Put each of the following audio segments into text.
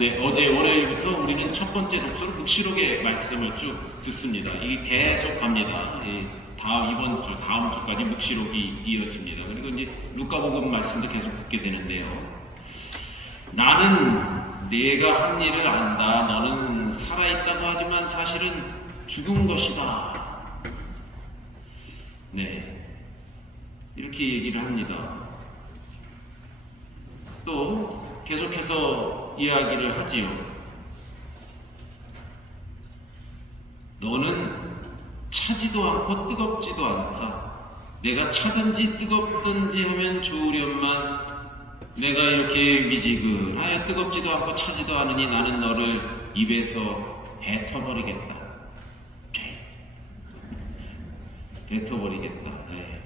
네, 어제 월요일부터 우리는 첫 번째 독서로 묵시록의 말씀을 쭉 듣습니다. 이게 계속 갑니다. 이번 주, 다음 주까지 묵시록이 이어집니다. 그리고 이제 루카복음 말씀도 계속 듣게 되는데요. 나는 내가 한 일을 안다. 너는 살아있다고 하지만 사실은 죽은 것이다. 네, 이렇게 얘기를 합니다. 또 계속해서 이야기를 하지요. 너는 차지도 않고 뜨겁지도 않다. 내가 차든지 뜨겁든지 하면 좋으련만 내가 이렇게 미지근하여 뜨겁지도 않고 차지도 않으니 나는 너를 입에서 뱉어버리겠다. 뱉어버리겠다. 네.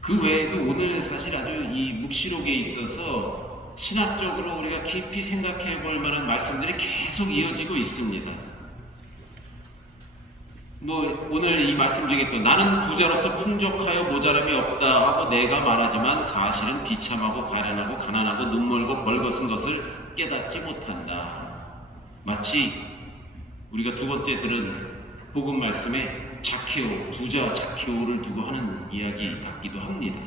그 외에도 오늘 사실 아주 이 묵시록에 있어서 신학적으로 우리가 깊이 생각해 볼 만한 말씀들이 계속 이어지고 있습니다. 오늘 이 말씀 중에 또 나는 부자로서 풍족하여 모자람이 없다 하고 내가 말하지만 사실은 비참하고 가련하고 가난하고 눈멀고 벌거벗은 것을 깨닫지 못한다. 마치 우리가 두 번째 들은 복음 말씀에 자케오, 부자 자케오를 두고 하는 이야기 같기도 합니다.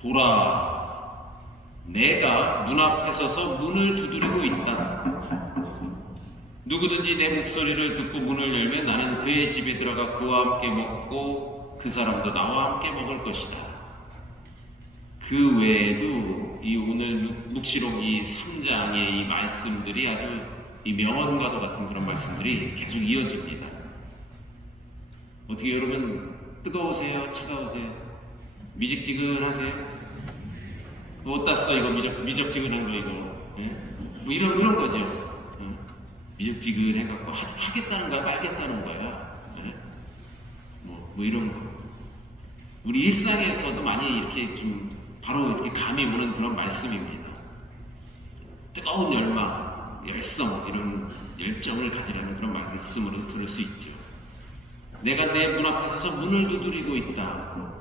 보라, 내가 문 앞에 서서 문을 두드리고 있다. 누구든지 내 목소리를 듣고 문을 열면 나는 그의 집에 들어가 그와 함께 먹고 그 사람도 나와 함께 먹을 것이다. 그 외에도 이 오늘 묵시록 이 3장의 이 말씀들이 아주 이 명언과도 같은 그런 말씀들이 계속 이어집니다. 어떻게 여러분 뜨거우세요? 차가우세요? 미적지근하세요? 못 땄어 이거 미적지근한 거 이거 예? 이런 그런 거죠. 미적지근해갖고 하겠다는 거야 말겠다는 거야. 예? 이런 거. 우리 일상에서도 많이 이렇게 좀 바로 이렇게 감이 오는 그런 말씀입니다. 뜨거운 열망, 열성 이런 열정을 가지라는 그런 말씀으로 들을 수 있죠. 내가 내 문 앞에 서서 문을 두드리고 있다.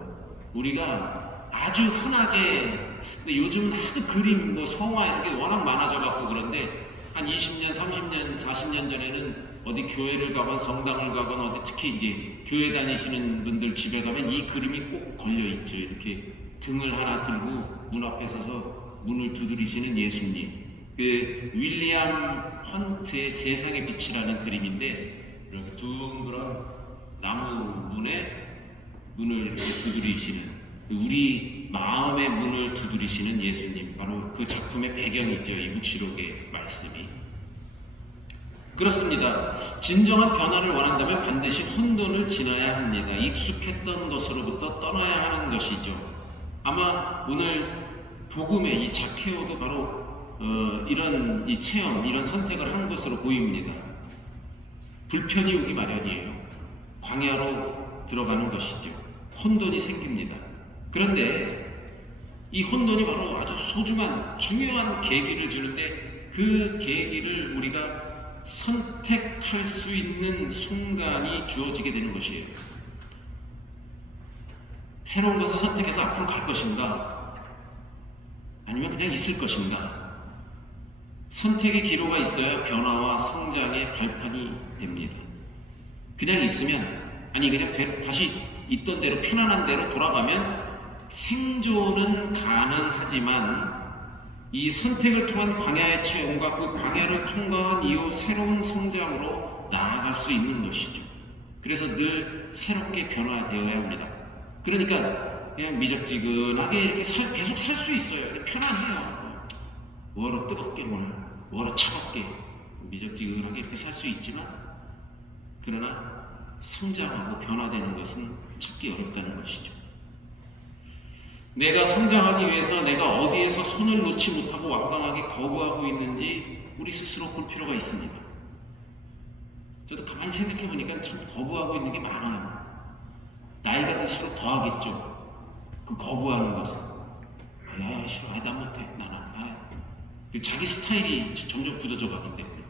우리가 아주 흔하게 요즘은 하도 그림, 성화 이런 게 워낙 많아져갖고 그런데 한 20년, 30년, 40년 전에는 어디 교회를 가건 성당을 가건 어디 특히 이제 교회 다니시는 분들 집에 가면 이 그림이 꼭 걸려있죠. 이렇게 등을 하나 들고 문 앞에 서서 문을 두드리시는 예수님. 그 윌리엄 헌트의 세상의 빛이라는 그림인데 이렇게 둥그런 나무 문에 문을 이렇게 두드리시는 우리 마음의 문을 두드리시는 예수님, 바로 그 작품의 배경이죠. 이 묵시록의 말씀이. 그렇습니다. 진정한 변화를 원한다면 반드시 혼돈을 지나야 합니다. 익숙했던 것으로부터 떠나야 하는 것이죠. 아마 오늘 복음의 이 자케오도 바로 이런 이 체험, 이런 선택을 한 것으로 보입니다. 불편이 오기 마련이에요. 광야로 들어가는 것이죠. 혼돈이 생깁니다. 그런데 이 혼돈이 바로 아주 소중한 중요한 계기를 주는데 그 계기를 우리가 선택할 수 있는 순간이 주어지게 되는 것이에요. 새로운 것을 선택해서 앞으로 갈 것인가? 아니면 그냥 있을 것인가? 선택의 기로가 있어야 변화와 성장의 발판이 됩니다. 그냥 있으면 그냥 다시 있던 대로 편안한 대로 돌아가면 생존은 가능하지만 이 선택을 통한 광야의 체험과 그 광야를 통과한 이후 새로운 성장으로 나아갈 수 있는 것이죠. 그래서 늘 새롭게 변화되어야 합니다. 그러니까 그냥 미적지근하게 이렇게 계속 살 수 있어요. 편안해요. 뭐하러 뜨겁게 뭐하러 차갑게 미적지근하게 이렇게 살 수 있지만 그러나 성장하고 변화되는 것은 찾기 어렵다는 것이죠. 내가 성장하기 위해서 내가 어디에서 손을 놓지 못하고 완강하게 거부하고 있는지 우리 스스로 볼 필요가 있습니다. 저도 가만히 생각해 보니까 참 거부하고 있는 게 많아요. 나이가 들수록 더 하겠죠. 그 거부하는 것은. 싫어. 나 못해. 나는. 자기 스타일이 점점 굳어져 가기 때문에.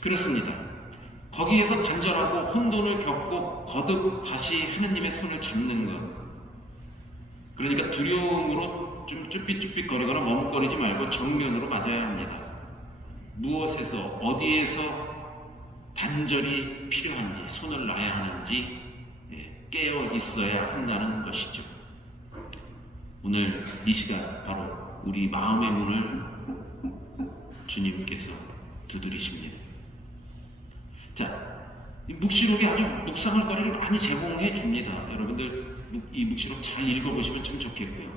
그렇습니다. 거기에서 단절하고 혼돈을 겪고 거듭 다시 하느님의 손을 잡는 것. 그러니까 두려움으로 좀 쭈삣쭈삣거리거나 머뭇거리지 말고 정면으로 맞아야 합니다. 무엇에서 어디에서 단절이 필요한지, 손을 놔야 하는지 깨어 있어야 한다는 것이죠. 오늘 이 시간 바로 우리 마음의 문을 주님께서 두드리십니다. 자, 이 묵시록이 아주 묵상할 거리를 많이 제공해 줍니다. 여러분들 이 묵시록 잘 읽어보시면 참 좋겠고요.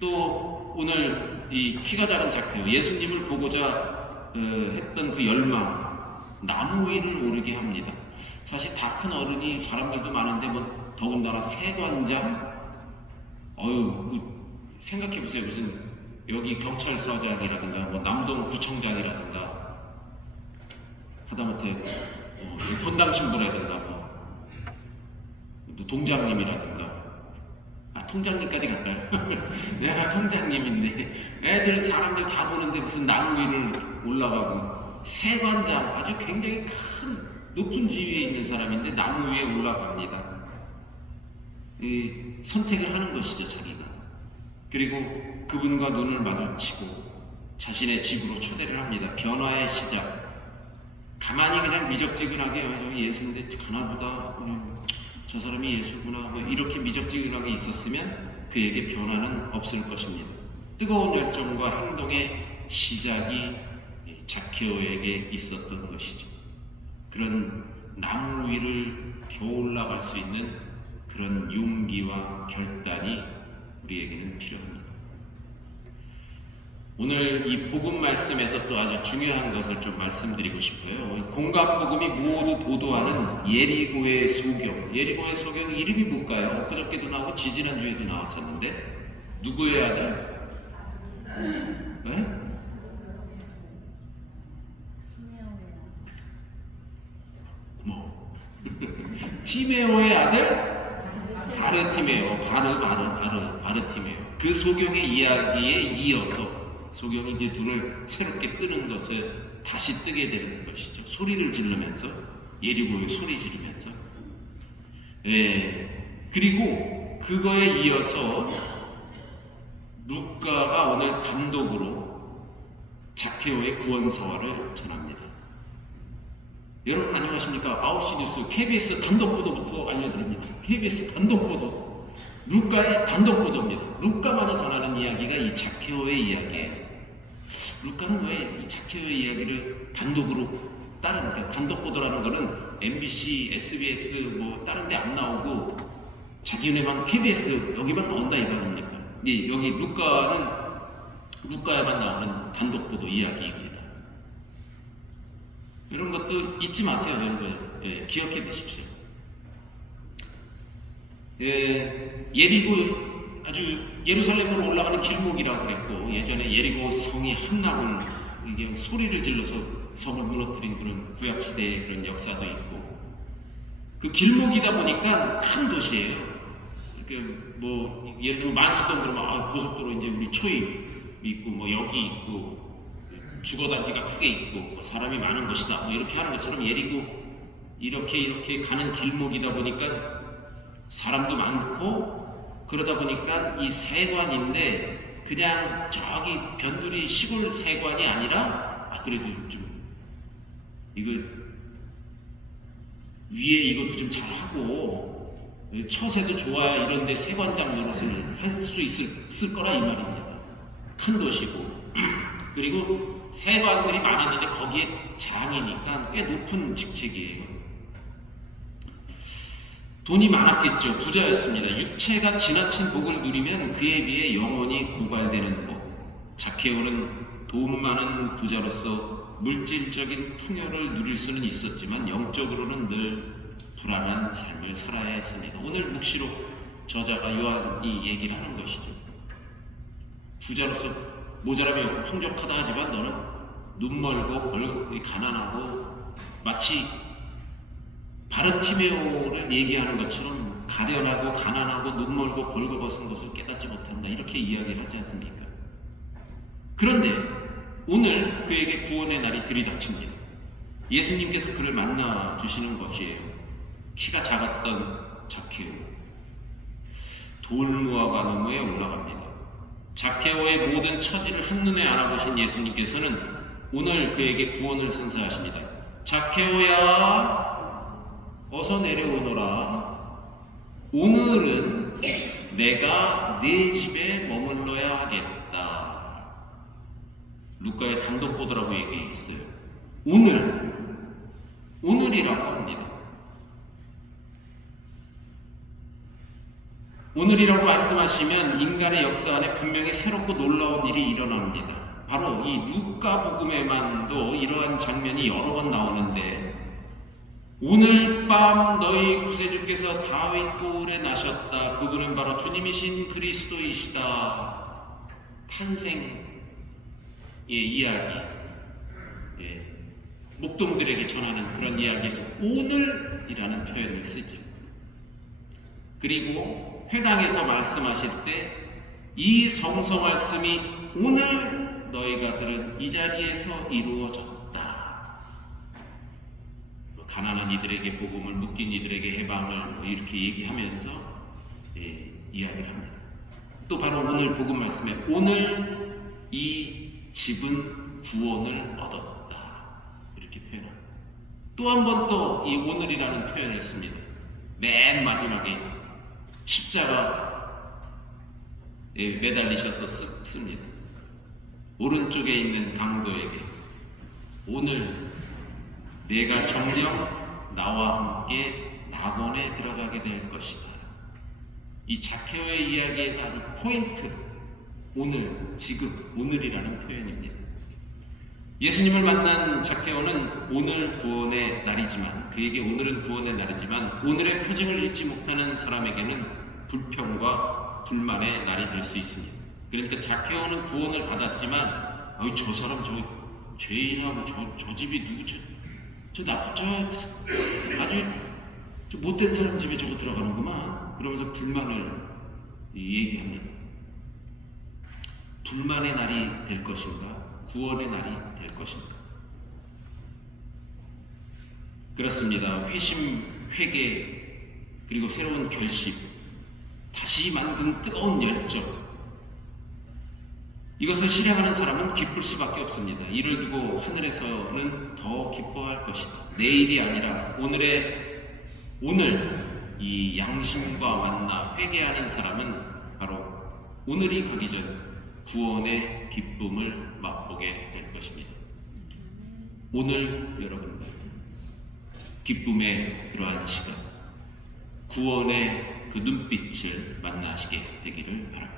또 오늘 이 키가 작은 자케오, 예수님을 보고자 했던 그 열망, 나무 위를 오르게 합니다. 사실 다 큰 어른이 사람들도 많은데 뭐 더군다나 세관장, 생각해보세요. 무슨 여기 경찰서장이라든가 뭐 남동구청장이라든가 하다못해 본당 신부라든가 뭐 동장님이라든가 통장님까지 갈까요? 내가 통장님인데 애들 사람들 다 보는데 무슨 나무 위를 올라가고 세관장 아주 굉장히 큰 높은 지위에 있는 사람인데 나무 위에 올라갑니다. 선택을 하는 것이죠, 자기가. 그리고 그분과 눈을 마주치고 자신의 집으로 초대를 합니다. 변화의 시작. 가만히 그냥 미적지근하게 저 예수인데 가나보다, 저 사람이 예수구나, 뭐 이렇게 미적지근하게 있었으면 그에게 변화는 없을 것입니다. 뜨거운 열정과 행동의 시작이 자케오에게 있었던 것이죠. 그런 나무 위를 겨우 올라갈 수 있는 그런 용기와 결단이 우리에게는 필요합니다. 오늘 이 복음 말씀에서 또 아주 중요한 것을 좀 말씀드리고 싶어요. 공각복음이 모두 보도하는 예리고의 소경. 예리고의 소경 이름이 뭘까요? 엊그저께도 나오고 지지난주에도 나왔었는데 누구의 아들? 네? 티메오의 아들? 바르티메오. 그 소경의 이야기에 이어서 소경이 이제 눈을 새롭게 뜨는 것을 다시 뜨게 되는 것이죠. 소리를 지르면서, 예리고의 소리 지르면서. 그리고 그거에 이어서 루카가 오늘 단독으로 자케오의 구원서화를 전합니다. 여러분 안녕하십니까? 9시 뉴스 KBS 단독 보도부터 알려드립니다. KBS 단독 보도, 루카의 단독 보도입니다. 루카만이 전하는 이야기가 이 자케오의 이야기예요. 루카는 왜 이 자케오의 이야기를 단독으로 따르는가? 단독 보도라는 거는 MBC, SBS 뭐 다른 데 안 나오고 자기네만 KBS 여기만 나온다 이 말입니까? 여기 루카에만 나오는 단독 보도 이야기입니다. 이런 것도 잊지 마세요, 여러분. 기억해 두십시오. 예리고 아주 예루살렘으로 올라가는 길목이라고 그랬고, 예전에 예리고 성이 함락을 이게 소리를 질러서 성을 무너뜨린 그런 구약 시대의 그런 역사도 있고, 그 길목이다 보니까 큰 도시예요. 이렇게 뭐 예를 들면 만수동 그러면 고속도로 이제 우리 초입 있고 뭐 여기 있고 주거단지가 크게 있고 뭐 사람이 많은 곳이다 뭐 이렇게 하는 것처럼 예리고 이렇게 가는 길목이다 보니까 사람도 많고 그러다 보니까 이 세관인데 그냥 저기 변두리 시골 세관이 아니라 그래도 좀 이거 위에 이것도 좀 잘하고 처세도 좋아 이런데 세관장 노릇을 할 수 있을 거라 이 말입니다. 큰 도시고 그리고 세관들이 많았는데 거기에 장이니까 꽤 높은 직책이에요. 돈이 많았겠죠. 부자였습니다. 육체가 지나친 복을 누리면 그에 비해 영혼이 고갈되는 법. 자케오는 돈 많은 부자로서 물질적인 풍요를 누릴 수는 있었지만 영적으로는 늘 불안한 삶을 살아야 했습니다. 오늘 묵시록 저자가 요한이 얘기를 하는 것이죠. 부자로서 모자람이 없고 풍족하다 하지만 너는 눈멀고 가난하고 마치 바르티메오를 얘기하는 것처럼 가련하고 가난하고 눈멀고 벌거벗은 것을 깨닫지 못한다 이렇게 이야기를 하지 않습니까? 그런데 오늘 그에게 구원의 날이 들이닥칩니다. 예수님께서 그를 만나 주시는 것이에요. 키가 작았던 자케오, 돌무화과 나무에 올라갑니다. 자케오의 모든 처지를 한눈에 알아보신 예수님께서는 오늘 그에게 구원을 선사하십니다. 자케오야, 어서 내려오너라. 오늘은 내가 네 집에 머물러야 하겠다. 루카의 단독 보도라고 얘기했어요. 오늘이라고 합니다. 오늘이라고 말씀하시면 인간의 역사 안에 분명히 새롭고 놀라운 일이 일어납니다. 바로 이 루카복음에만도 이러한 장면이 여러 번 나오는데, 오늘 밤 너희 구세주께서 다윗 굴에 나셨다. 그분은 바로 주님이신 그리스도이시다. 탄생의 이야기, 목동들에게 전하는 그런 이야기에서 오늘이라는 표현을 쓰죠. 그리고 회당에서 말씀하실 때 이 성서 말씀이 오늘 너희가 들은 이 자리에서 이루어졌다. 가난한 이들에게 복음을, 묶인 이들에게 해방을 이렇게 얘기하면서 이야기를 합니다. 또 바로 오늘 복음 말씀에 오늘 이 집은 구원을 얻었다. 이렇게 표현합니다. 또 한 번 또 이 오늘이라는 표현을 씁니다. 맨 마지막에 십자가 매달리셔서 씁니다. 오른쪽에 있는 강도에게 오늘 내가 정녕 나와 함께 낙원에 들어가게 될 것이다. 이 자케오의 이야기에서 아주 포인트, 오늘, 지금, 오늘이라는 표현입니다. 예수님을 만난 자케오는 오늘 구원의 날이지만, 그에게 오늘은 구원의 날이지만 오늘의 표징을 잃지 못하는 사람에게는 불평과 불만의 날이 될 수 있습니다. 그러니까 자케오는 구원을 받았지만 저 사람 저 죄인하고 저 집이 누구죠? 저 나쁜 아주 저 못된 사람 집에 저거 들어가는구만. 그러면서 불만을 얘기합니다. 불만의 날이 될 것인가? 구원의 날이 될 것인가? 그렇습니다. 회심, 회개, 그리고 새로운 결심, 다시 만든 뜨거운 열정, 이것을 실행하는 사람은 기쁠 수밖에 없습니다. 이를 두고 하늘에서는 더 기뻐할 것이다. 내일이 아니라 오늘 이 양심과 만나 회개하는 사람은 바로 오늘이 가기 전 구원의 기쁨을 맛보게 될 것입니다. 오늘 여러분들 기쁨의 그러한 시간, 구원의 그 눈빛을 만나시게 되기를 바랍니다.